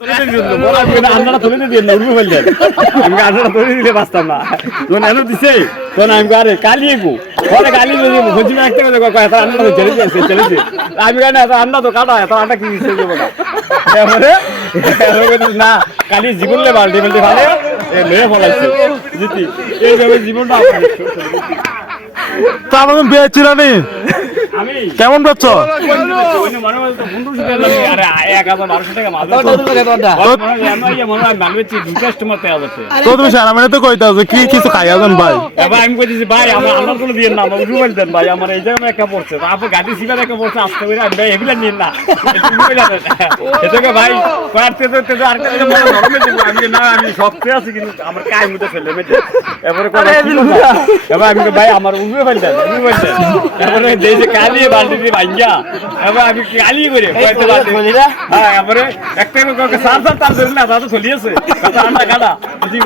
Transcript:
আন্নাটা তুলে দিয়ে না উড়বে ফেললেন আমি আন্নাটা তুলে দিলে বাঁচতাম না তখন এনে দিছে তখন আমি আরে কালিয়ে গো পরে কালি ভোজি একটা কথা আন্না তো ছেড়ে দিয়েছে ছেড়েছে আমি জানি এত আন্না তো কাটা এত আন্না কি দিচ্ছে দেবো না তারপরে না কালি জীবনলে বাল্টি বাল্টি ভালো মেয়ে ফলাইছে জিতি এইভাবে জীবনটা তা আমাকে বেচছিল নি কেমন বেচছ তো তুমি সারা মানে তো কইতা যে কি কিছু খাইয়া যান ভাই এবার আমি কইতেছি ভাই আমার আন্নার গুলো দিয়ে না আমার রুবেল দেন ভাই আমার এই জায়গায় একটা পড়ছে তারপর গাড়ি সিবার একটা পড়ছে আসতে করে আমি ভাই এগুলা নিন না এটাকে ভাই পারতে তো আর নরমে দিব আমি না আমি সবচেয়ে আছি কিন্তু আমার কাই মধ্যে ফেলে মেটে এবারে এবার আমি ভাই আমার উড়বে ফেলতেন তারপরে দেশে কালিয়ে বালতি দিয়ে ভাঙ্গা এবার আমি কালি করে হ্যাঁ এবারে একটা সার সার তার ধরে না তা তো চলিয়েছে আন্না কাটা বুঝি